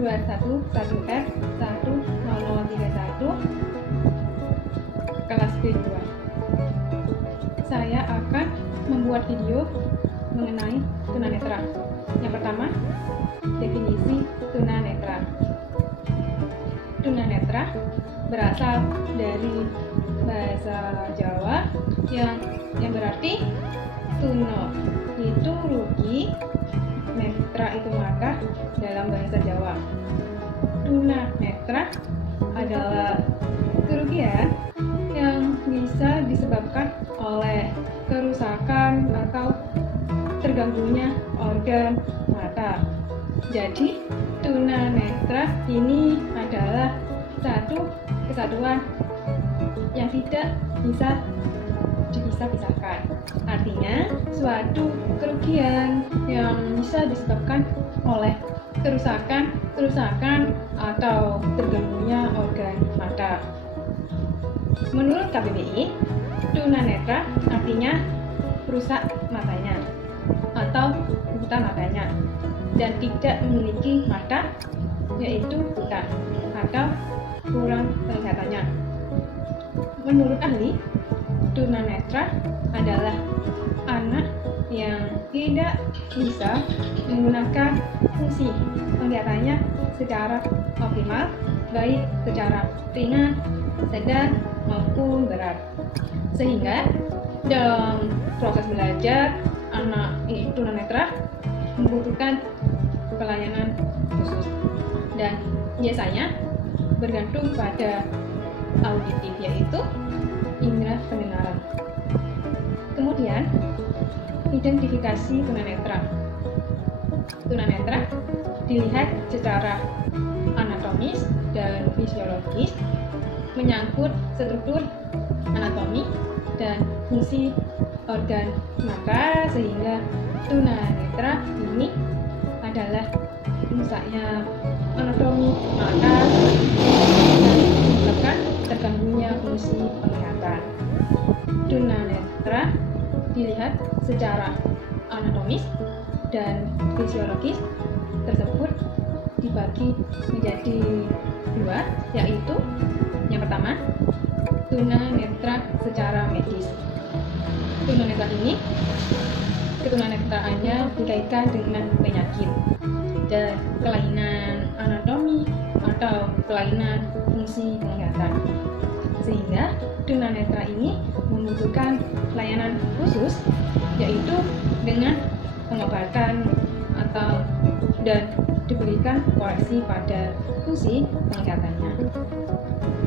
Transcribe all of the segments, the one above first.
2111F 10031 kelas B2. Saya akan membuat video mengenai tunanetra. Yang pertama, definisi tunanetra. Tunanetra berasal dari bahasa Jawa yang berarti tuno itu rugi, netra itu mata dalam bahasa Jawa. Tunanetra adalah kerugian yang bisa disebabkan oleh kerusakan atau terganggunya organ mata. Jadi, tunanetra ini adalah satu kesatuan yang tidak bisa dipisah-pisahkan. Artinya, suatu kerugian yang bisa disebabkan oleh kerusakan atau terganggunya organ mata. Menurut KBBI, tunanetra artinya rusak matanya atau buta matanya dan tidak memiliki mata, yaitu buta atau kurang penglihatannya. Menurut ahli, tunanetra adalah anak yang tidak bisa menggunakan fungsi penglihatannya secara optimal, baik secara ringan, sedang maupun berat. Sehingga dalam proses belajar, anak tunanetra membutuhkan pelayanan khusus dan biasanya bergantung pada auditif, yaitu indera pendengaran. Kemudian, identifikasi tunanetra. Tunanetra dilihat secara anatomis dan fisiologis, menyangkut struktur anatomi dan fungsi organ mata, sehingga tunanetra ini adalah rusaknya anatomi mata dan menyebabkan terganggunya fungsi penglihatan. Tunanetra dilihat secara anatomis dan fisiologis tersebut dibagi menjadi dua, yaitu yang pertama, tunanetra secara medis. Tunanetra ini ketunanetraannya dikaitkan dengan penyakit dan kelainan anatomi atau kelainan fungsi penglihatan, sehingga tunanetra ini membutuhkan pelayanan khusus, yaitu dengan pengobatan dan diberikan koreksi pada fungsi penglihatannya.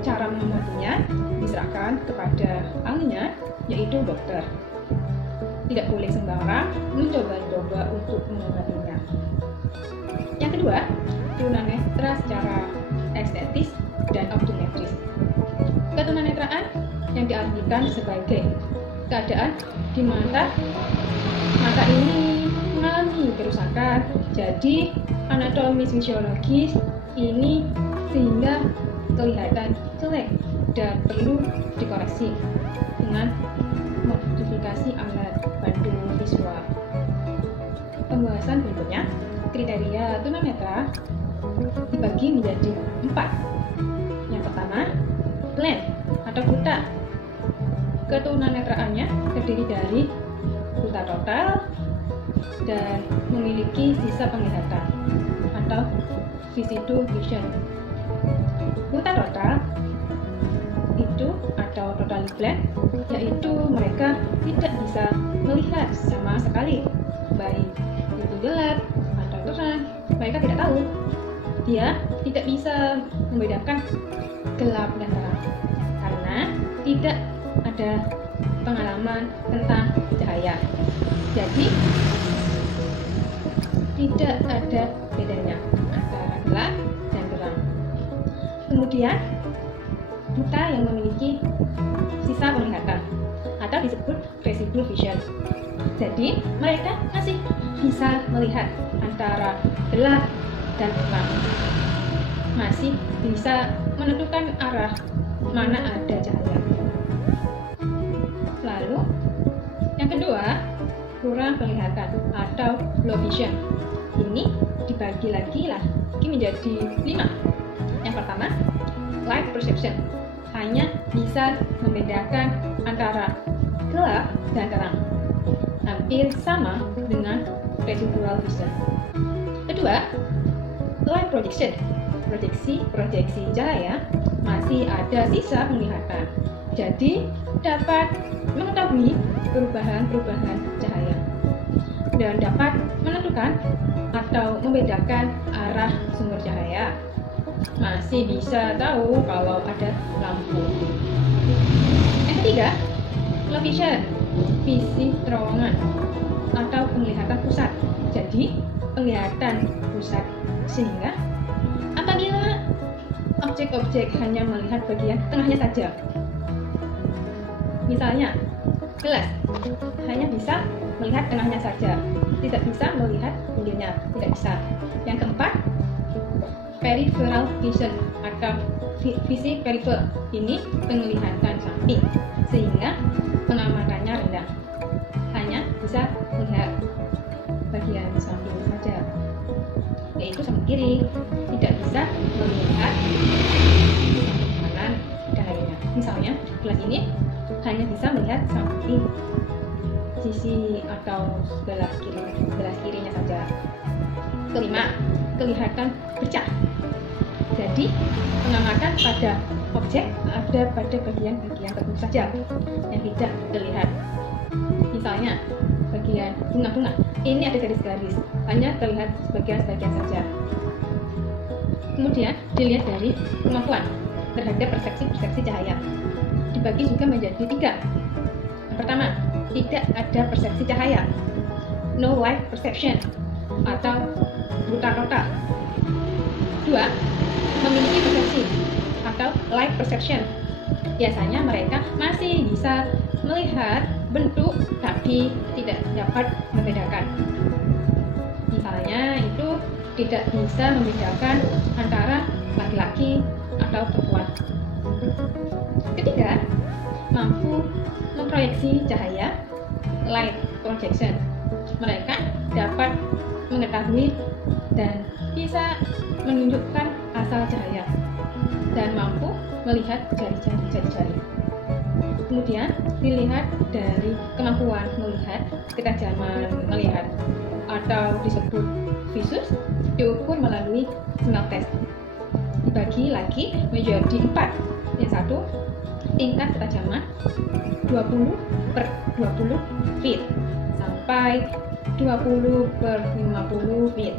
Cara mengobatinya diserahkan kepada ahlinya, yaitu dokter. Tidak boleh sembarang mencoba-coba untuk mengobatinya. Yang kedua, tunanetra secara estetis dan optometris. Ketunanetraan yang diartikan sebagai keadaan di mata ini mengalami kerusakan, jadi anatomis fisiologis ini sehingga kelihatan jelek dan perlu dikoreksi dengan modifikasi alat bantu visual. Pembahasan berikutnya, kriteria tunanetra dibagi menjadi 4. Yang pertama, blind atau buta. Ketunanetraannya terdiri dari buta total dan memiliki sisa penglihatan atau visible vision. Buta total itu atau totally blind, yaitu mereka tidak bisa melihat sama sekali, baik itu gelap atau terang. Mereka tidak tahu, dia tidak bisa membedakan gelap dan terang karena tidak ada pengalaman tentang cahaya. Jadi tidak ada bedanya antara gelap dan terang. Kemudian buta yang memiliki sisa penglihatan atau disebut residual vision. Jadi mereka masih bisa melihat antara gelap dan terang, masih bisa menentukan arah mana ada cahaya. Lalu yang kedua, kurang penglihatan atau low vision. Ini dibagi dibagi lagi menjadi 5. Yang pertama, light perception, hanya bisa membedakan antara gelap dan terang, hampir sama dengan residual vision. Kedua, light projection, proyeksi cahaya, masih ada sisa penglihatan, jadi dapat mengetahui perubahan cahaya dan dapat menentukan atau membedakan arah sumber cahaya. Masih bisa tahu kalau ada lampu. Yang ketiga, low vision, visi terowongan atau penglihatan pusat. Jadi penglihatan pusat, sehingga apabila objek-objek hanya melihat bagian tengahnya saja, misalnya gelas, hanya bisa melihat tengahnya saja, tidak bisa melihat pinggirnya, tidak bisa. Yang keempat, peripheral vision atau visi perifer, ini penglihatan samping, sehingga pengamatannya rendah, hanya bisa melihat bagian samping saja, yaitu samping kiri, tidak bisa melihat samping kanan dan lainnya. Misalnya gelas ini hanya bisa melihat samping sisi atau sebelah kirinya saja. Kelima, kelihatan bercak. Jadi pengamatan pada objek ada pada bagian-bagian tertentu saja yang tidak terlihat. Misalnya bagian bunga-bunga, ini ada garis-garis, hanya terlihat sebagian-sebagian saja. Kemudian dilihat dari kemampuan terhadap persepsi cahaya, dibagi juga menjadi 3. Yang pertama, tidak ada persepsi cahaya, no light perception atau buta total. 2, memiliki persepsi atau light perception. Biasanya mereka masih bisa melihat bentuk tapi tidak dapat membedakan. Misalnya itu tidak bisa membedakan antara laki-laki atau perempuan. Ketiga, mampu memproyeksi cahaya, light projection. Mereka dapat mengetahui dan bisa menunjukkan asal cahaya dan mampu melihat jari-jari. Kemudian dilihat dari kemampuan melihat, ketajaman melihat atau disebut visus, diukur melalui smell test. Dibagi lagi menjadi 4. Yang satu, tingkat ketajaman 20/20 feet sampai 20/50 feet,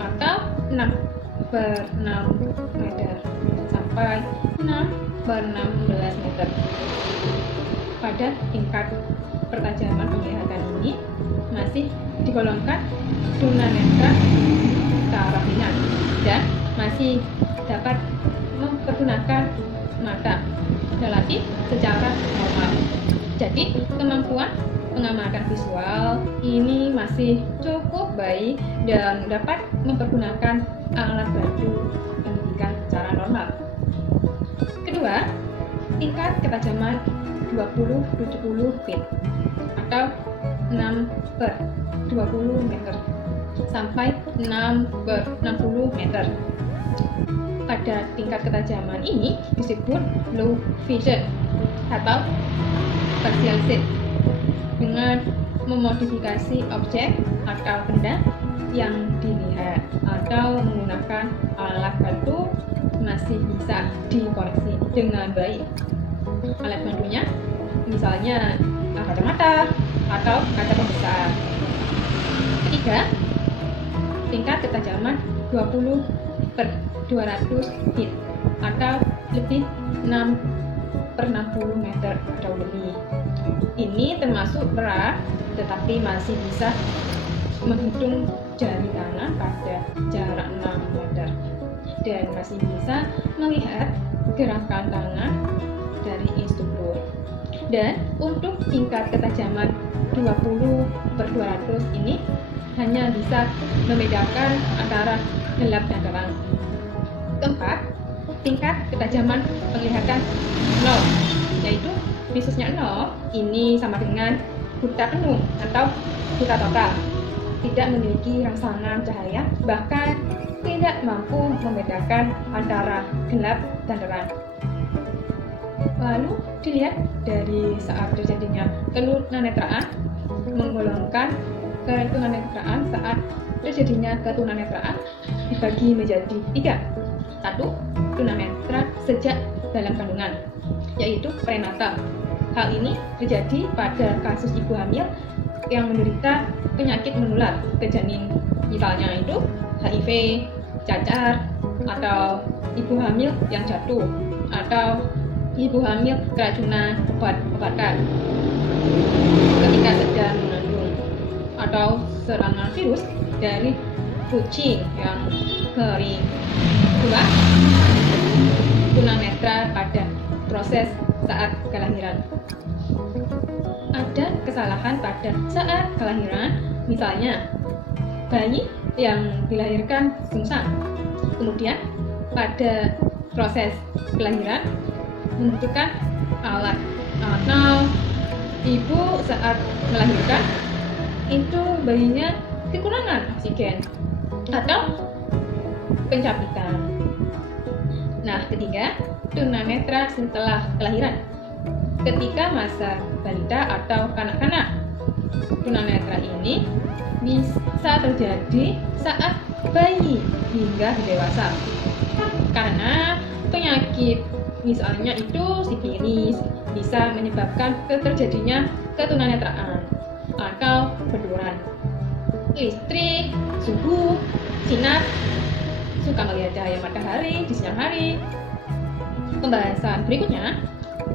atau 6/6 meter sampai 6/16 meter. Pada tingkat pertajaman penglihatan ini masih digolongkan tunanetra taraf ringan dan masih dapat mempergunakan mata relatif secara normal. Jadi kemampuan pengamatan visual ini masih cukup baik dan dapat mempergunakan alat bantu pendidikan secara normal. Kedua, tingkat ketajaman 20/70 feet atau 6/20 meter sampai 6/60 meter. Pada tingkat ketajaman ini disebut low vision atau partial sight. Dengan memodifikasi objek atau benda yang dilihat atau menggunakan alat bantu masih bisa dikoreksi dengan baik. Alat bantunya misalnya kacamata atau kaca pembesar. Ketiga, tingkat ketajaman 20/200 feet atau lebih 6/60 meter atau lebih. Ini termasuk berat, tetapi masih bisa menghitung jari tangan pada jarak 6 meter dan masih bisa melihat gerakan tangan dari instruktur. Dan untuk tingkat ketajaman 20/200 ini hanya bisa membedakan antara gelap dan terang. Keempat, tingkat ketajaman penglihatan 0, yaitu visusnya 0, ini sama dengan buta penuh atau buta total. tidak memiliki rangsangan cahaya, bahkan tidak mampu membedakan antara gelap dan terang. Lalu dilihat dari saat terjadinya ketunanetraan, menggolongkan ketunanetraan saat terjadinya ketunanetraan dibagi menjadi 3. 1. Tunanetra sejak dalam kandungan, yaitu prenatal. Hal ini terjadi pada kasus ibu hamil yang menderita penyakit menular ke janin, misalnya itu HIV, cacar, atau ibu hamil yang jatuh, atau ibu hamil keracunan obat-obatan ketika sedang mengandung, atau serangan virus dari kucing yang kering. 2. Tunanetra pada proses saat kelahiran. Ada kesalahan pada saat kelahiran, misalnya bayi yang dilahirkan sungsang, kemudian pada proses kelahiran membutuhkan alat, atau ibu saat melahirkan itu bayinya kekurangan oksigen atau pencabutan. Nah, ketiga, tunanetra setelah kelahiran. Ketika masa balita atau kanak-kanak, tunanetra ini bisa terjadi saat bayi hingga dewasa karena penyakit, misalnya itu sifilis, bisa menyebabkan terjadinya ketunanetraan atau berduran. Listrik, suhu, sinar, suka melihat cahaya matahari di siang hari. Pembahasan berikutnya,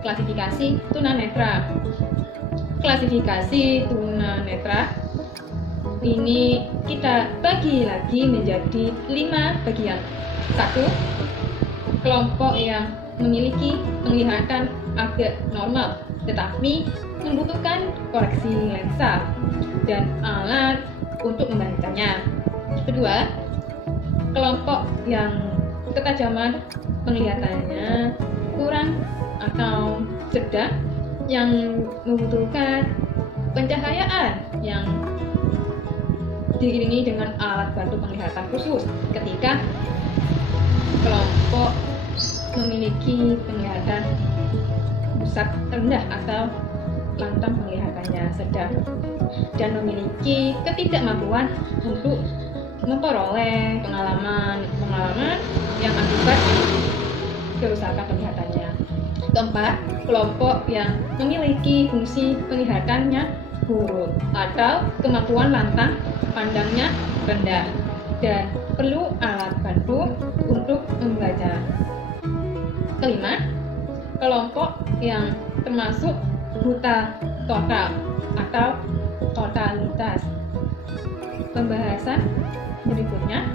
klasifikasi tunanetra. Klasifikasi tunanetra ini kita bagi lagi menjadi 5 bagian. 1. Kelompok yang memiliki penglihatan agak normal tetapi membutuhkan koreksi lensa dan alat untuk membacanya. Kedua, kelompok yang ketajaman penglihatannya kurang atau sedang yang membutuhkan pencahayaan yang diiringi dengan alat bantu penglihatan khusus. Ketika kelompok memiliki penglihatan pusat rendah atau lantang penglihatannya sedang dan memiliki ketidakmampuan untuk memperoleh pengalaman yang akibat kerusakan penglihatannya. Keempat, kelompok yang memiliki fungsi penglihatannya buruk atau kemampuan lantang pandangnya rendah dan perlu alat bantu untuk membaca. Kelima, kelompok yang termasuk buta total atau totalitas. Pembahasan berikutnya,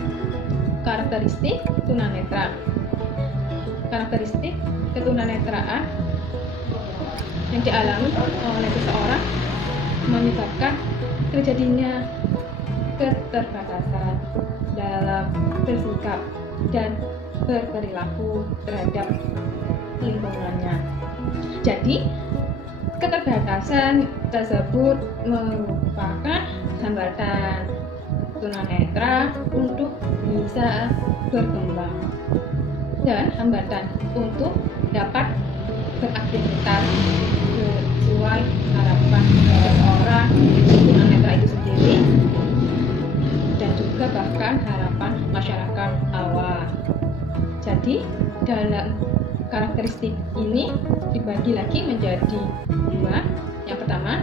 karakteristik tunanetra. Karakteristik ketunanetraan yang dialami oleh seseorang menyebabkan terjadinya keterbatasan dalam bersikap dan berperilaku terhadap lingkungannya. Jadi, keterbatasan tersebut merupakan hambatan tunanetra untuk bisa berkembang dan hambatan untuk dapat beraktivitas sesuai harapan seseorang tunanetra itu sendiri dan juga bahkan harapan masyarakat awam. Jadi dalam karakteristik ini dibagi lagi menjadi 2. Yang pertama,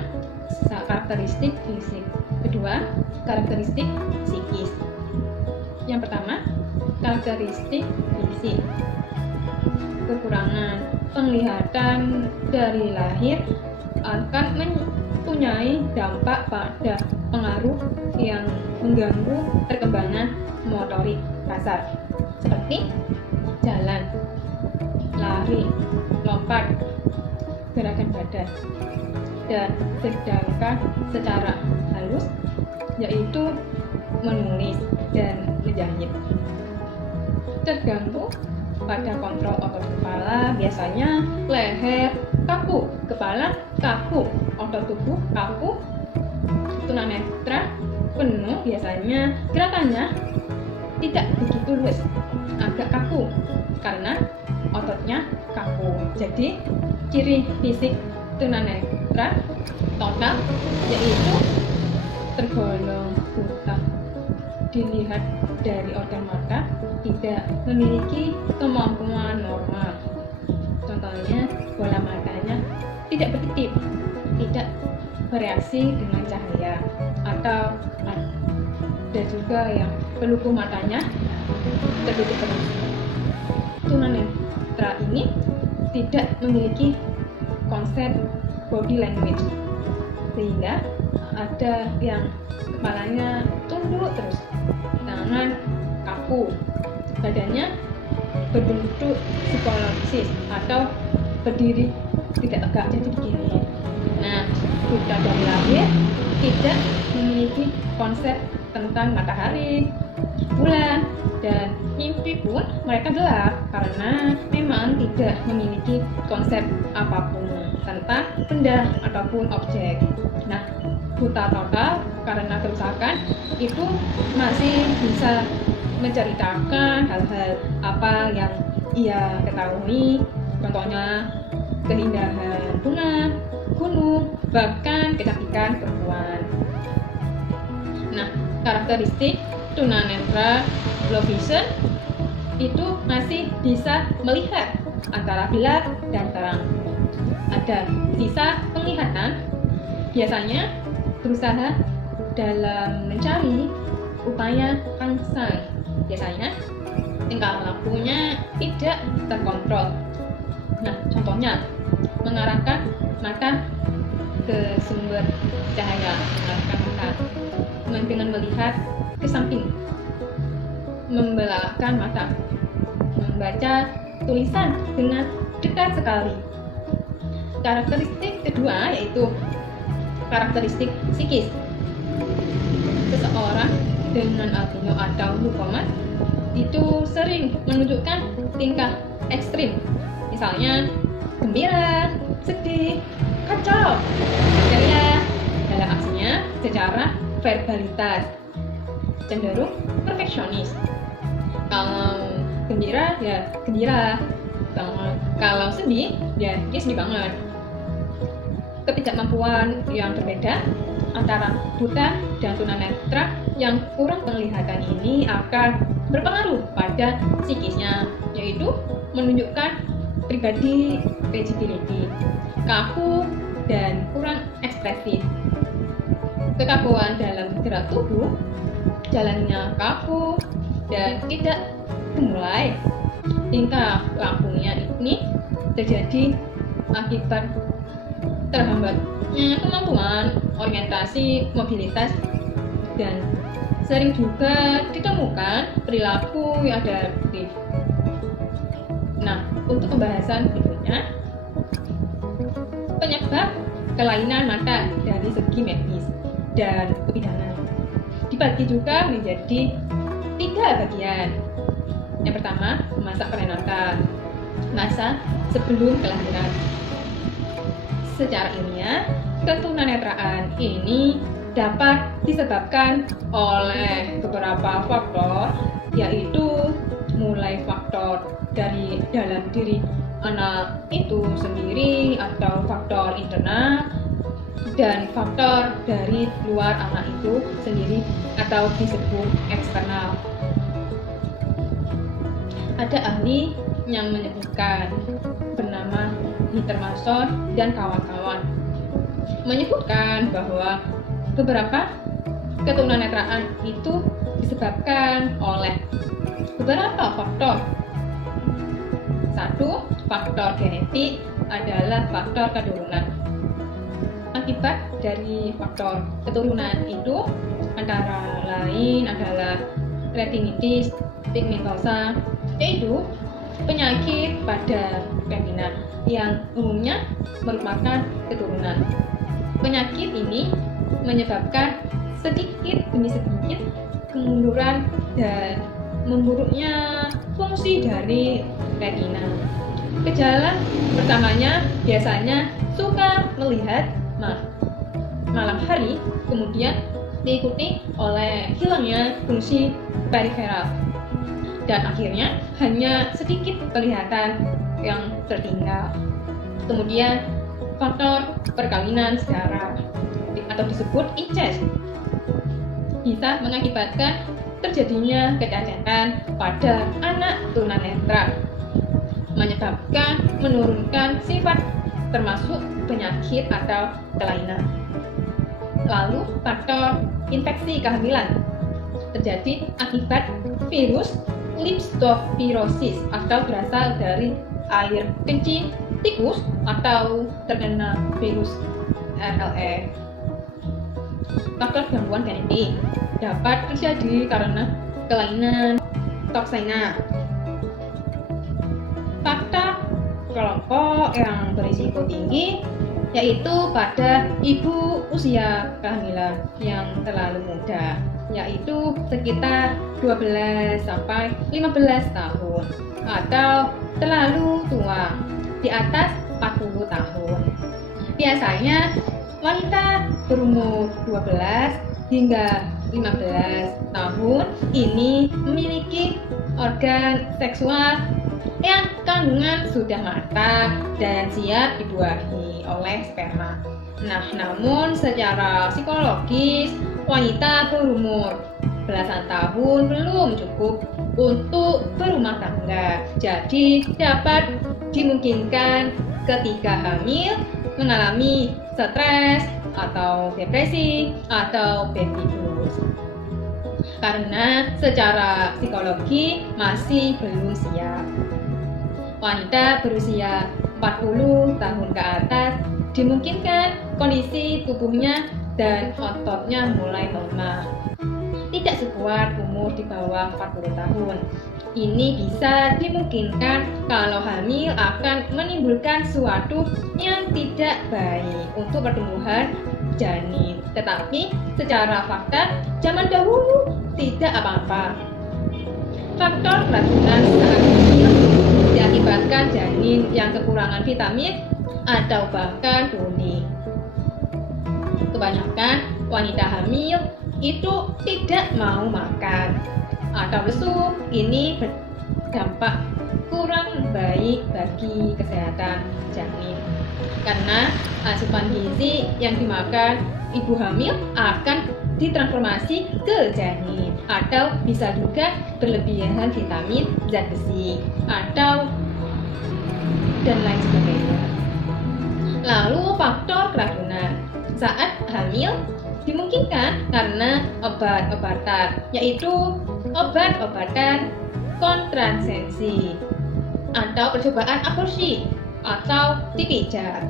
karakteristik fisik. Kedua, karakteristik psikis. Yang pertama, karakteristik fisik. Kekurangan penglihatan dari lahir akan mempunyai dampak pada pengaruh yang mengganggu perkembangan motorik kasar seperti jalan, lari, lompat, gerakan badan. Dan sedangkan secara halus yaitu menulis dan menjahit. Terganggu pada kontrol otot kepala, biasanya leher kaku, kepala kaku, otot tubuh kaku. Tunanetra penuh biasanya gerakannya tidak begitu luwes, agak kaku karena ototnya kaku. Jadi ciri fisik tunanetra total yaitu tergolong buta. Dilihat dari organ mata tidak memiliki kemampuan normal. Contohnya bola matanya tidak berkedip, tidak bereaksi dengan cahaya, atau ada juga yang pelupuk matanya tertutup penuh. Tunanetra ini tidak memiliki konsep body language, sehingga ada yang kepalanya tunduk terus, tangan kaku, badannya berbentuk psikologis atau berdiri tidak tegak, jadi begini. Nah, buta dari lahir tidak memiliki konsep tentang matahari, bulan, dan mimpi pun mereka gelap karena memang tidak memiliki konsep apapun tentang benda ataupun objek. Nah, buta total karena kerusakan itu masih bisa menceritakan hal-hal apa yang ia ketahui, contohnya keindahan bunga, gunung, bahkan kecantikan perempuan. Nah, karakteristik tunanetra low vision itu masih bisa melihat antara gelap dan terang. Ada sisa penglihatan, biasanya berusaha dalam mencari upaya rangsang. Biasanya tingkah lakunya tidak terkontrol. Nah, contohnya mengarahkan mata ke sumber cahaya, mengarahkan mata dengan melihat ke samping, membelakangkan mata, membaca tulisan dengan dekat sekali. Karakteristik kedua yaitu karakteristik psikis. Seseorang dengan albino atau glaucoma itu sering menunjukkan tingkah ekstrim, misalnya gembira, sedih, kacau, ceria dalam aksinya secara verbalitas, cenderung perfeksionis. Kalau gembira ya gembira, kalau sedih ya dia sedih banget. Ketidakmampuan yang berbeda antara buta dan tunanetra yang kurang penglihatan ini akan berpengaruh pada psikisnya, yaitu menunjukkan pribadi rigidity, kaku dan kurang ekspresif. Kekakuan dalam gerak tubuh, jalannya kaku dan tidak memulai. Tingkah lakunya ini terjadi akibat terhambatnya kemampuan orientasi, mobilitas, dan sering juga ditemukan perilaku yang adaptif. Nah, untuk pembahasan berikutnya, penyebab kelainan mata dari segi medis dan kebidanan dibagi juga menjadi 3 bagian. Yang pertama, masa prenatal, masa sebelum kelahiran. Secara ilmiah, ketunanetraan ini dapat disebabkan oleh beberapa faktor, yaitu mulai faktor dari dalam diri anak itu sendiri atau faktor internal, dan faktor dari luar anak itu sendiri atau disebut eksternal. Ada ahli yang menyebutkan bernama Hintermanson dan kawan-kawan menyebutkan bahwa beberapa ketunanetraan itu disebabkan oleh beberapa faktor. 1. Faktor genetik adalah faktor keturunan. Akibat dari faktor keturunan itu antara lain adalah retinitis pigmentosa, yaitu penyakit pada retina yang umumnya merupakan keturunan. Penyakit ini menyebabkan sedikit demi sedikit kemunduran dan memburuknya fungsi dari retina. Gejala pertamanya biasanya suka melihat malam hari, kemudian diikuti oleh hilangnya fungsi periferal, dan akhirnya hanya sedikit kelihatan yang tertinggal. Kemudian faktor perkawinan sedara atau disebut incest bisa mengakibatkan terjadinya kecacatan pada anak tunanetra, menyebabkan menurunkan sifat termasuk penyakit atau kelainan. Lalu faktor infeksi kehamilan terjadi akibat virus leptospirosis atau berasal dari air kencing tikus atau terkena virus RLE. Faktor gangguan genetik dapat terjadi karena kelainan toksina. Faktor kelompok yang berisiko tinggi yaitu pada ibu usia kehamilan yang terlalu muda, yaitu sekitar 12 sampai 15 tahun, atau terlalu tua di atas 40 tahun. Biasanya wanita berumur 12 hingga 15 tahun ini memiliki organ seksual yang kandungan sudah matang dan siap dibuahi oleh sperma. Namun secara psikologis wanita berumur belasan tahun belum cukup untuk berumah tangga. Jadi dapat dimungkinkan ketika hamil mengalami stres atau depresi atau baby blues karena secara psikologi masih belum siap. Wanita berusia 40 tahun ke atas dimungkinkan kondisi tubuhnya dan ototnya mulai melemah, tidak sekuat umur di bawah 40 tahun. Ini bisa dimungkinkan kalau hamil akan menimbulkan suatu yang tidak baik untuk pertumbuhan janin. Tetapi secara fakta zaman dahulu tidak apa-apa. Faktor keracunan saat hamil diakibatkan janin yang kekurangan vitamin atau bahkan kuning. Kebanyakan wanita hamil itu tidak mau makan atau lesu. Ini berdampak kurang baik bagi kesehatan janin karena asupan gizi yang dimakan ibu hamil akan ditransformasi ke janin, atau bisa juga berlebihan vitamin, zat besi, atau dan lain sebagainya. Lalu faktor keracunan saat hamil dimungkinkan karena obat-obatan, yaitu obat-obatan kontrasepsi atau percobaan aborsi atau dipijat,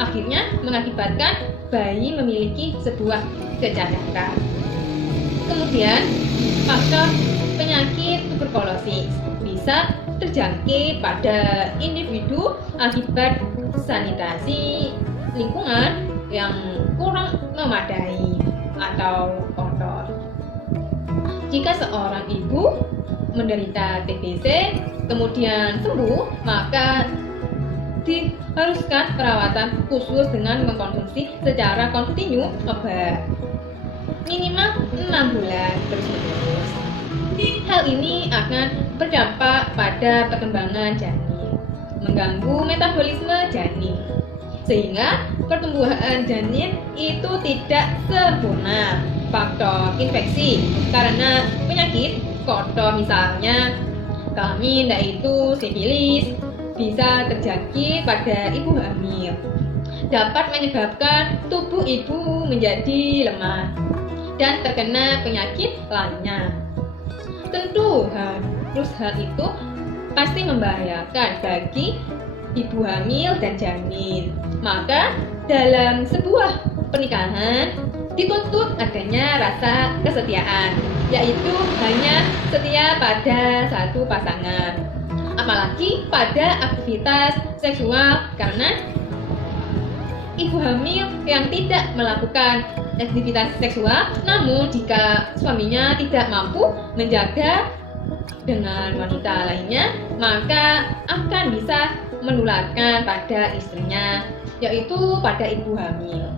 akhirnya mengakibatkan bayi memiliki sebuah kecacatan. Kemudian faktor penyakit tuberkulosis bisa terjangkit pada individu akibat sanitasi lingkungan yang kurang memadai atau kotor. Jika seorang ibu menderita TBC kemudian sembuh, maka diharuskan perawatan khusus dengan mengkonsumsi secara kontinu obat minimal 6 bulan terus-menerus. Hal ini akan berdampak pada perkembangan janin, mengganggu metabolisme janin, sehingga pertumbuhan janin itu tidak sempurna. Faktor infeksi karena penyakit kotor misalnya kelamin, yaitu sifilis, bisa terjangkit pada ibu hamil, dapat menyebabkan tubuh ibu menjadi lemah dan terkena penyakit lainnya. Tentu hal itu pasti membahayakan bagi ibu hamil dan janin. Maka dalam sebuah pernikahan dituntut adanya rasa kesetiaan, yaitu hanya setia pada satu pasangan, apalagi pada aktivitas seksual, karena ibu hamil yang tidak melakukan aktivitas seksual, namun jika suaminya tidak mampu menjaga dengan wanita lainnya, maka akan bisa menularkan pada istrinya, yaitu pada ibu hamil.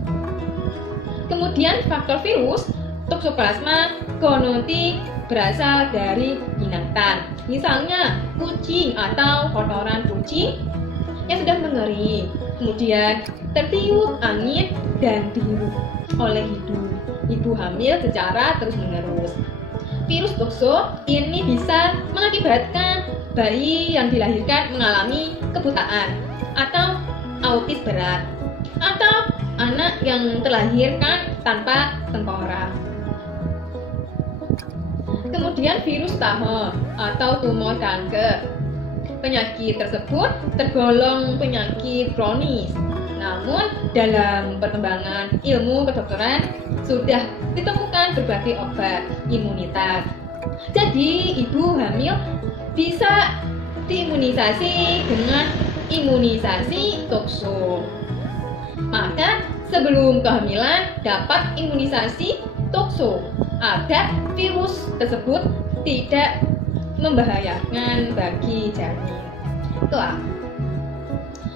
Kemudian faktor virus Toxoplasma gondii berasal dari binatang, misalnya kucing atau kotoran kucing yang sudah mengering, kemudian tertiup angin dan dihirup oleh ibu hamil secara terus-menerus. Virus toxo ini bisa mengakibatkan bayi yang dilahirkan mengalami kebutaan atau autis berat, atau anak yang terlahirkan tanpa tengkorak. Kemudian virus Tahe atau tumor kanker. Penyakit tersebut tergolong penyakit kronis. Namun dalam perkembangan ilmu kedokteran sudah ditemukan berbagai obat imunitas. Jadi ibu hamil bisa diimunisasi dengan imunisasi toxo. Maka sebelum kehamilan dapat imunisasi toxo agar virus tersebut tidak membahayakan bagi janin kelak.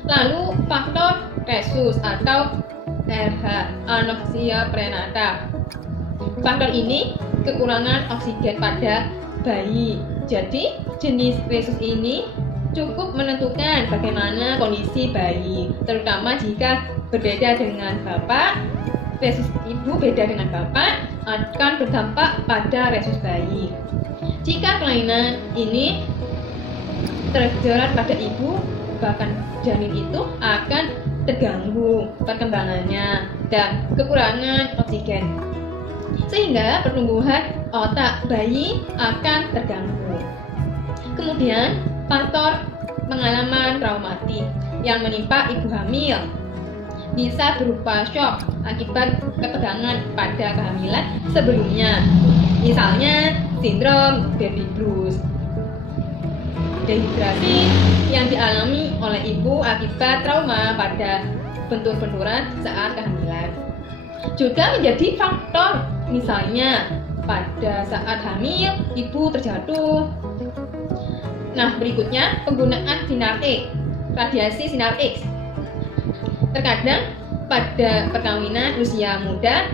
Lalu faktor rhesus atau RH, anoksia prenata. Faktor ini kekurangan oksigen pada bayi. Jadi jenis rhesus ini cukup menentukan bagaimana kondisi bayi, terutama jika berbeda dengan bapak. Rhesus ibu beda dengan bapak akan berdampak pada rhesus bayi. Jika kelainan ini terjerat pada ibu, bahkan janin itu akan terganggu perkembangannya dan kekurangan oksigen, sehingga pertumbuhan otak bayi akan terganggu. Kemudian faktor pengalaman traumatik yang menimpa ibu hamil bisa berupa shock akibat ketegangan pada kehamilan sebelumnya, misalnya sindrom baby blues, dehidrasi yang dialami oleh ibu akibat trauma pada bentur-benturan saat kehamilan. Juga menjadi faktor, misalnya pada saat hamil ibu terjatuh. Nah, berikutnya penggunaan sinar X, radiasi sinar X. Terkadang pada perkawinan usia muda,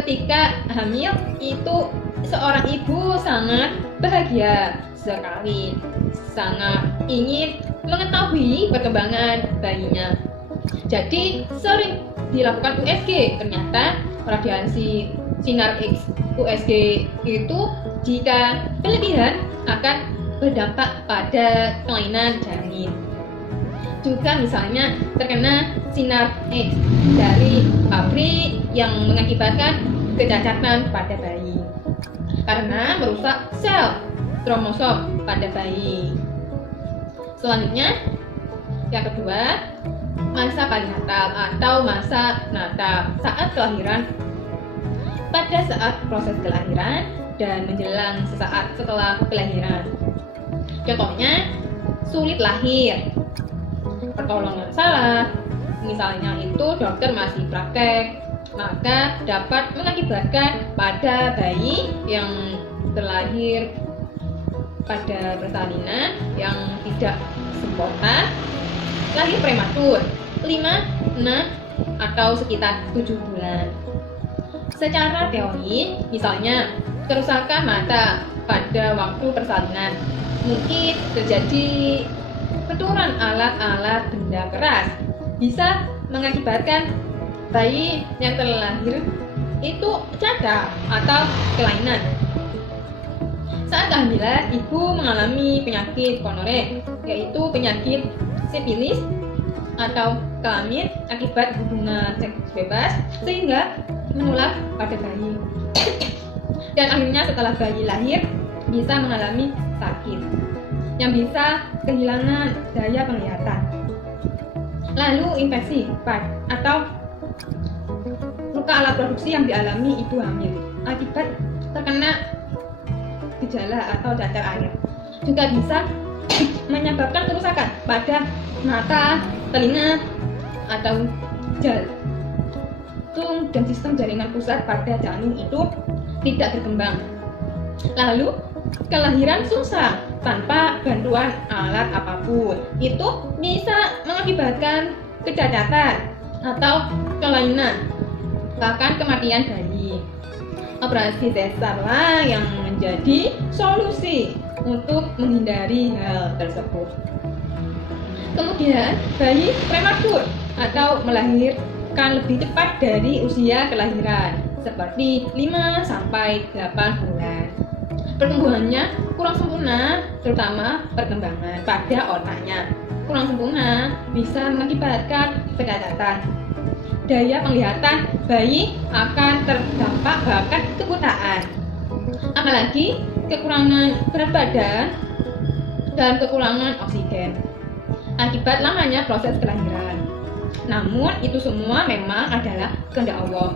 ketika hamil itu seorang ibu sangat bahagia sekali, sangat ingin mengetahui perkembangan bayinya. Jadi sering dilakukan USG. Ternyata radiasi sinar X USG itu jika berlebihan akan berdampak pada kelainan janin. Juga misalnya terkena sinar X dari pabrik yang mengakibatkan kecacatan pada bayi karena merusak sel kromosom pada bayi. Selanjutnya, yang kedua, masa perinatal atau masa natal saat kelahiran. Pada saat proses kelahiran dan menjelang sesaat setelah kelahiran. Contohnya, sulit lahir, pertolongan salah, misalnya itu dokter masih praktek, maka dapat mengakibatkan pada bayi yang terlahir pada persalinan yang tidak sempurna, lahir prematur 5, 6, atau sekitar 7 bulan. Secara teori, misalnya kerusakan mata pada waktu persalinan mungkin terjadi benturan alat-alat benda keras, bisa mengakibatkan bayi yang terlahir itu cacat atau kelainan. Saat kehamilan, ibu mengalami penyakit gonore, yaitu penyakit sifilis atau kelamin akibat hubungan seks bebas sehingga menular pada bayi. Dan akhirnya setelah bayi lahir bisa mengalami sakit yang bisa kehilangan daya penglihatan. Lalu infeksi atau luka alat produksi yang dialami ibu hamil akibat terkena gejala atau cacar air juga bisa menyebabkan kerusakan pada mata, telinga, atau jantung dan sistem jaringan pusat pada janin itu tidak berkembang. Lalu kelahiran susah tanpa bantuan alat apapun, itu bisa mengakibatkan kecacatan atau kelainan, bahkan kematian bayi. Operasi sesar lah yang menjadi solusi untuk menghindari hal tersebut. Kemudian, bayi prematur atau melahirkan lebih cepat dari usia kelahiran, seperti 5-8 bulan. Pertumbuhannya kurang sempurna, terutama perkembangan pada otaknya. Kurang sempurna bisa mengakibatkan kecacatan. Daya penglihatan bayi akan terdampak bahkan kebutaan. Apalagi kekurangan berat badan dan kekurangan oksigen akibat lamanya proses kelahiran. Namun itu semua memang adalah kehendak Allah.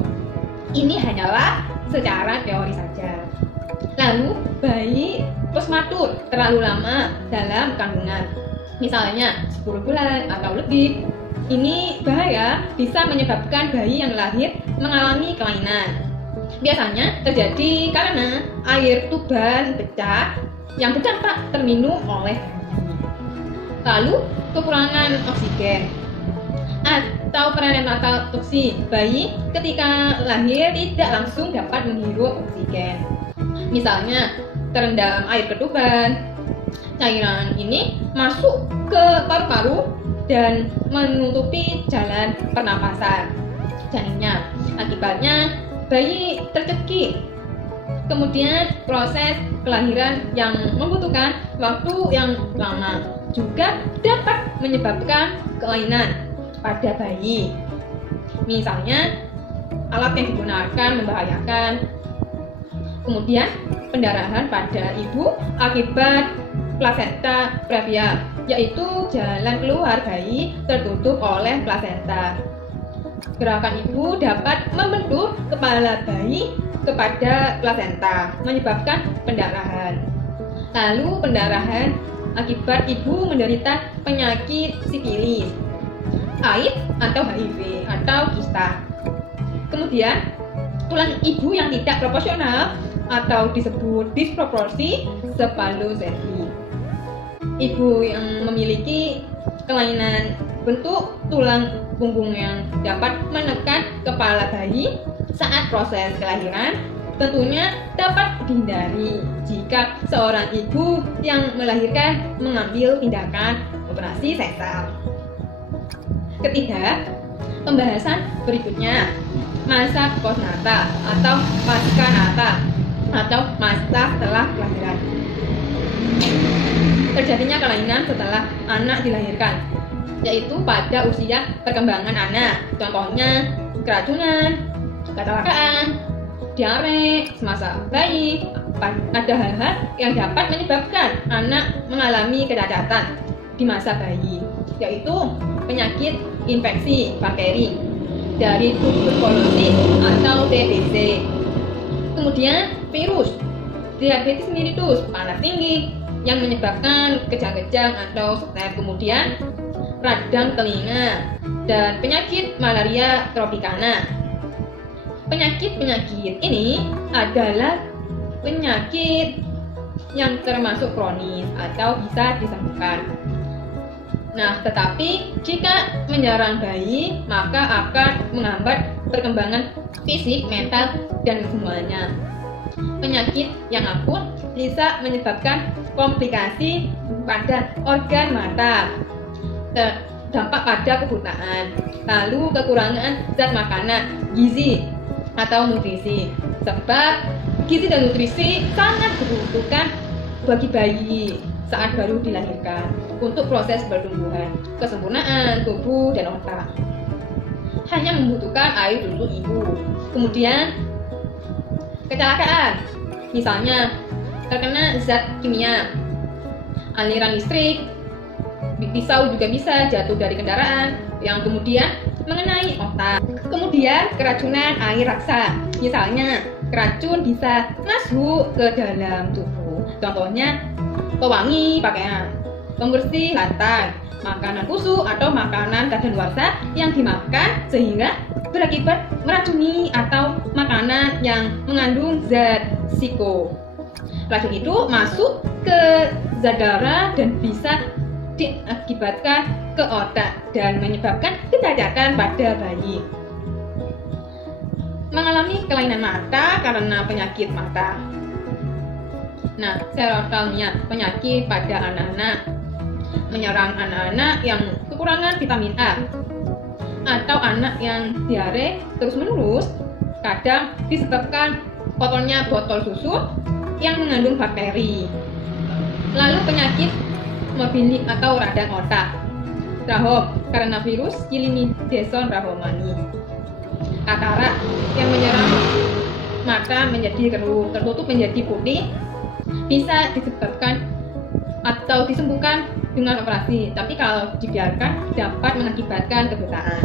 Ini hanyalah secara teori saja. Lalu bayi postmatur terlalu lama dalam kandungan, misalnya 10 bulan atau lebih. Ini bahaya, bisa menyebabkan bayi yang lahir mengalami kelainan. Biasanya terjadi karena air tuban pecah yang berdampak terminum oleh bayi. Lalu kekurangan oksigen atau prenatal toksi. Bayi ketika lahir tidak langsung dapat menghirup oksigen. Misalnya terendam air ketuban. Cairan ini masuk ke paru-paru dan menutupi jalan pernapasan janinnya. Akibatnya bayi tercekik. Kemudian proses kelahiran yang membutuhkan waktu yang lama juga dapat menyebabkan kelainan pada bayi. Misalnya alat yang digunakan membahayakan. Kemudian pendarahan pada ibu akibat plasenta previa, yaitu jalan keluar bayi tertutup oleh plasenta. Gerakan ibu dapat membentur kepala bayi kepada plasenta, menyebabkan pendarahan. Lalu pendarahan akibat ibu menderita penyakit sifilis, AIDS atau HIV atau kista. Kemudian tulang ibu yang tidak proporsional atau disebut disproporsi spalocerebri. Ibu yang memiliki kelainan bentuk tulang punggung yang dapat menekan kepala bayi saat proses kelahiran tentunya dapat dihindari jika seorang ibu yang melahirkan mengambil tindakan operasi sesar. Ketiga, pembahasan berikutnya, masa postnatal atau pasca natal atau masa setelah kelahiran. Terjadinya kelainan setelah anak dilahirkan, yaitu pada usia perkembangan anak. Contohnya keracunan, kecelakaan, diare semasa bayi. Ada hal-hal yang dapat menyebabkan anak mengalami kecacatan di masa bayi, yaitu penyakit infeksi bakteri dari tuberkulosis atau TBC. Kemudian virus diabetes mellitus, panas tinggi yang menyebabkan kejang-kejang atau step, kemudian radang telinga, dan penyakit malaria tropicana. Penyakit-penyakit ini adalah penyakit yang termasuk kronis atau bisa disembuhkan. Nah, tetapi jika menyerang bayi, maka akan menghambat perkembangan fisik, mental, dan semuanya. Penyakit yang akut bisa menyebabkan komplikasi pada organ mata, dampak pada kebutaan, lalu kekurangan zat makanan, gizi atau nutrisi. Sebab gizi dan nutrisi sangat dibutuhkan bagi bayi saat baru dilahirkan untuk proses pertumbuhan, kesempurnaan tubuh dan otak. Hanya membutuhkan air susu ibu. Kemudian kecelakaan, misalnya terkena zat kimia, aliran listrik, pisau juga bisa jatuh dari kendaraan yang kemudian mengenai otak. Kemudian keracunan air raksa, misalnya keracun bisa masuk ke dalam tubuh. Contohnya pewangi pakaian, pembersih lantai, makanan busuk atau makanan kadaluarsa yang dimakan sehingga berakibat meracuni, atau makanan yang mengandung zat psiko. Racun itu masuk ke zat darah dan bisa diakibatkan ke otak dan menyebabkan kecacatan pada bayi. mengalami kelainan mata karena penyakit mata. Nah, serotalmia, penyakit pada anak-anak, menyerang anak-anak yang kekurangan vitamin A atau anak yang diare terus-menerus, kadang disebabkan kotornya botol susu yang mengandung bakteri. Lalu penyakit mobilik atau radang otak, trahom karena virus Cillinidason rahomani. Katarak yang menyerang mata menjadi keruh, tertutup menjadi putih, bisa disebabkan atau disembuhkan dengan operasi, tapi kalau dibiarkan dapat mengakibatkan kebutaan.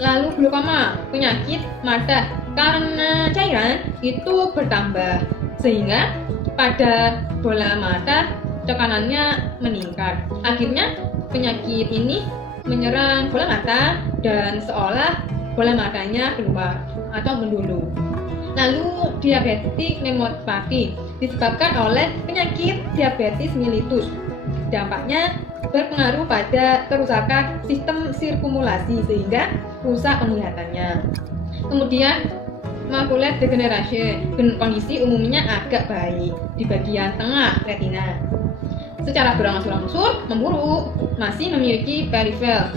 Lalu glaukoma, penyakit mata karena cairan itu bertambah sehingga pada bola mata tekanannya meningkat. Akhirnya penyakit ini menyerang bola mata dan seolah bola matanya keluar atau mendulu. Lalu diabetik nemopati disebabkan oleh penyakit diabetes mellitus. Dampaknya berpengaruh pada kerusakan sistem sirkulasi sehingga rusak penglihatannya. Kemudian macular degeneration, kondisi umumnya agak baik di bagian tengah retina. Secara berangsur-angsur memburuk, masih memiliki peripheral.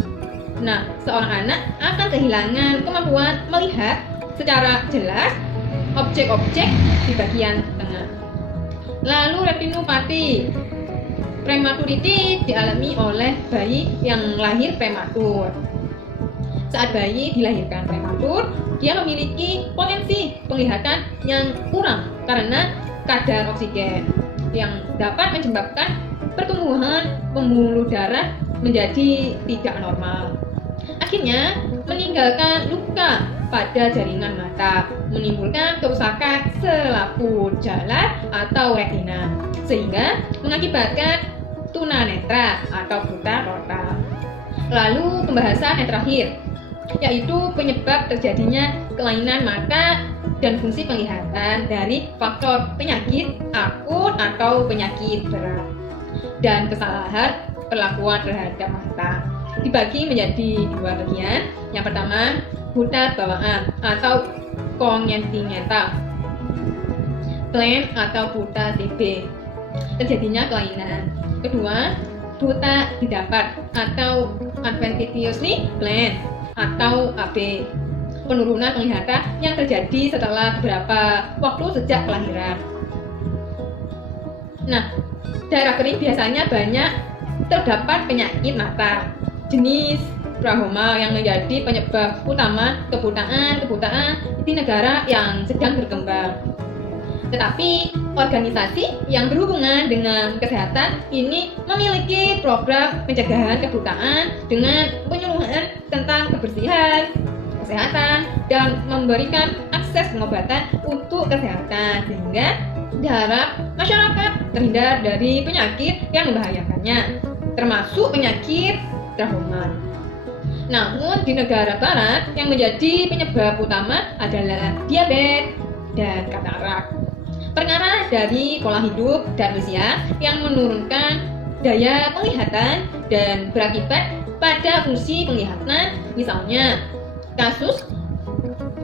Nah, seorang anak akan kehilangan kemampuan melihat secara jelas objek-objek di bagian tengah. Lalu retinopati, prematurity dialami oleh bayi yang lahir prematur. Saat bayi dilahirkan prematur, dia memiliki potensi penglihatan yang kurang karena kadar oksigen yang dapat menyebabkan pertumbuhan pembuluh darah menjadi tidak normal. Akhirnya meninggalkan luka pada jaringan mata, menimbulkan kerusakan selaput jalan atau retina, sehingga mengakibatkan tunanetra atau buta total. Lalu pembahasan yang terakhir, yaitu penyebab terjadinya kelainan mata dan fungsi penglihatan dari faktor penyakit akut atau penyakit berat dan kesalahan perlakuan terhadap mata. Dibagi menjadi dua bagian. Yang pertama, buta bawaan atau kongentingental, plan atau buta TB, terjadinya kelainan. Kedua, buta didapat atau adventitiously blind atau AB, penurunan penglihatan yang terjadi setelah beberapa waktu sejak kelahiran. Nah, daerah kering biasanya banyak terdapat penyakit mata. Jenis trahoma yang menjadi penyebab utama kebutaan di negara yang sedang berkembang. Tetapi organisasi yang berhubungan dengan kesehatan ini memiliki program pencegahan kebutaan dengan penyuluhan tentang kebersihan, kesehatan, dan memberikan akses pengobatan untuk kesehatan sehingga diharap masyarakat terhindar dari penyakit yang membahayakannya, termasuk penyakit trahoma. Namun di negara barat yang menjadi penyebab utama adalah diabetes dan katarak. Perkara dari pola hidup dan usia yang menurunkan daya penglihatan dan berakibat pada fungsi penglihatan, misalnya kasus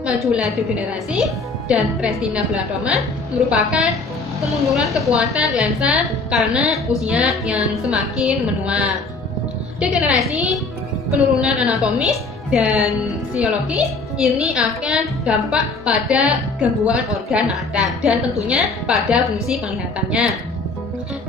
macular degenerasi dan retinoblastoma merupakan kemunduran kekuatan lensa karena usia yang semakin menua. Degenerasi, penurunan anatomis dan fisiologis ini akan dampak pada gangguan organ mata dan tentunya pada fungsi penglihatannya.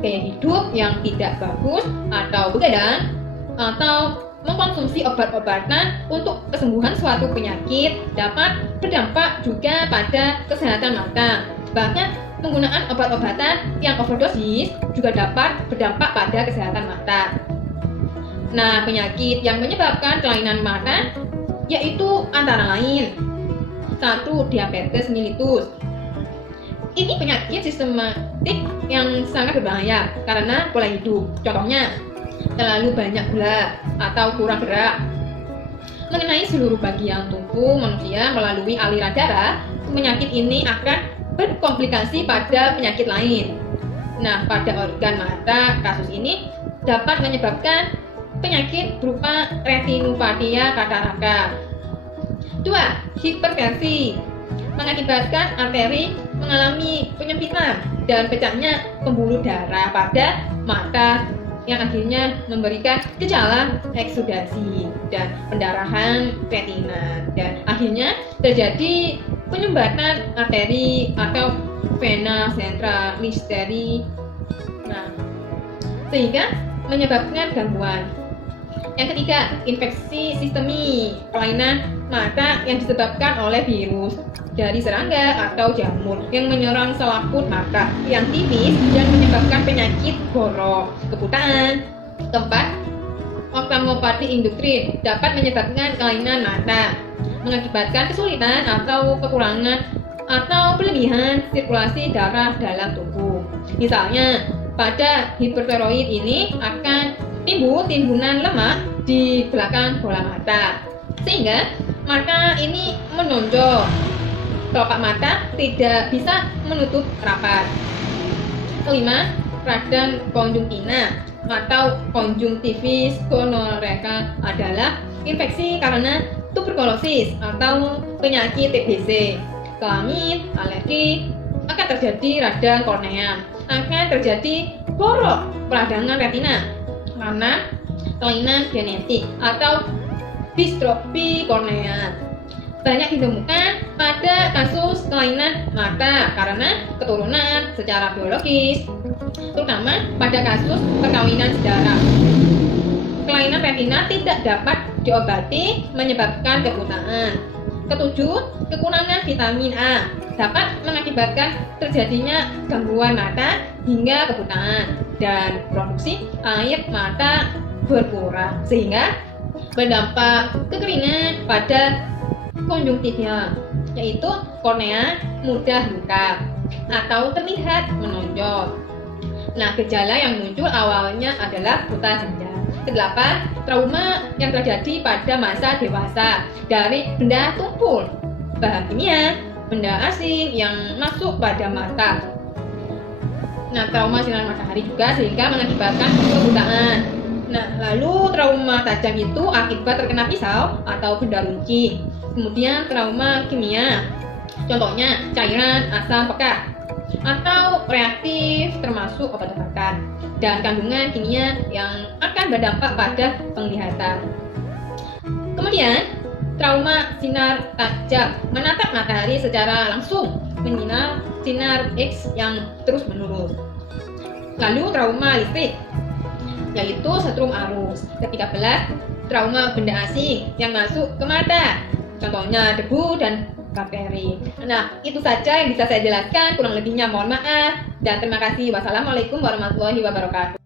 Gaya hidup yang tidak bagus atau begadang atau mengkonsumsi obat-obatan untuk kesembuhan suatu penyakit dapat berdampak juga pada kesehatan mata. Bahkan penggunaan obat-obatan yang overdosis juga dapat berdampak pada kesehatan mata. Nah, penyakit yang menyebabkan kelainan mata yaitu antara lain 1. Diabetes mellitus. Ini penyakit sistematik yang sangat berbahaya karena pola hidup. Contohnya, terlalu banyak gula atau kurang gerak. Mengenai seluruh bagian tubuh manusia melalui aliran darah, penyakit ini akan berkomplikasi pada penyakit lain. Nah, pada organ mata, kasus ini dapat menyebabkan penyakit berupa retinopatia kataraka. 2. Hipertensi mengakibatkan arteri mengalami penyempitan dan pecahnya pembuluh darah pada mata yang akhirnya memberikan gejala eksudasi dan pendarahan retina dan akhirnya terjadi penyumbatan arteri atau vena centralis. Nah, sehingga menyebabkan gangguan. Yang ketiga, infeksi sistemik kelainan mata yang disebabkan oleh virus dari serangga atau jamur yang menyerang selaput mata yang tipis dan menyebabkan penyakit borok, kebutaan. Keempat, oftalmopati indoktrin dapat menyebabkan kelainan mata, mengakibatkan kesulitan atau kekurangan atau berlebihan sirkulasi darah dalam tubuh. Misalnya, pada hipertiroid ini akan timbul timbunan lemak di belakang bola mata, sehingga mata ini menonjol. Kelopak mata tidak bisa menutup rapat. Kelima, radang konjungtiva atau konjungtivis gonorrhea adalah infeksi karena tuberkulosis atau penyakit TBC. Kelamin, alergi, akan terjadi radang kornea, akan terjadi borok peradangan retina karena kelainan genetik atau distrofi kornea. Banyak ditemukan pada kasus kelainan mata karena keturunan secara biologis, terutama pada kasus perkawinan sedara. Kelainan retina tidak dapat diobati menyebabkan kebutaan. Ketujuh, kekurangan vitamin A dapat mengakibatkan terjadinya gangguan mata hingga kebutaan dan produksi air mata berkurang sehingga berdampak kekeringan pada konjungtiva, yaitu kornea mudah luka atau terlihat menonjol. Nah, gejala yang muncul awalnya adalah buta senja. Kedelapan, trauma yang terjadi pada masa dewasa dari benda tumpul, bahan kimia, benda asing yang masuk pada mata. Nah, trauma sinar matahari juga sehingga mengakibatkan kebutaan. Nah, lalu trauma tajam itu akibat terkena pisau atau benda runci. Kemudian trauma kimia, contohnya cairan, asam pekat, atau reaktif termasuk obat-obatan dan kandungan kimia yang akan berdampak pada penglihatan. Kemudian trauma sinar tajam menatap matahari secara langsung, menyinar sinar X yang terus menerus. Lalu trauma listrik, yaitu setrum arus. Ke-13, trauma benda asing yang masuk ke mata, contohnya debu dan bakteri. Nah, itu saja yang bisa saya jelaskan. Kurang lebihnya mohon maaf dan terima kasih. Wassalamualaikum warahmatullahi wabarakatuh.